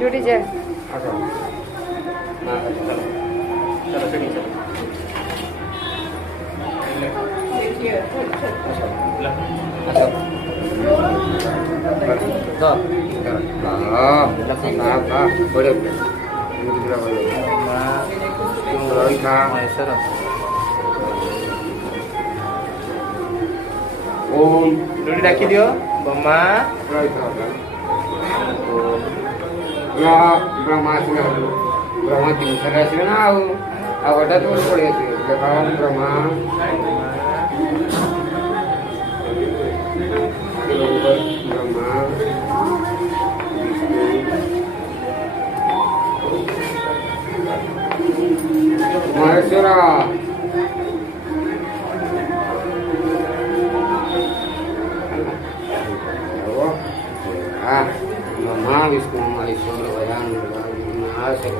जुड़ी जाए। चलो चलिए चलो ओम जोड़ी डाकी दियो बम्मा ब्रह्मा ब्रह्मा तीन साल आसले ना आउटा तो पड़े देखा ब्रह्मा ब्रह्मा महेश्वरा ब्रह्मा विष्णु महेश्वर भगवान महाशय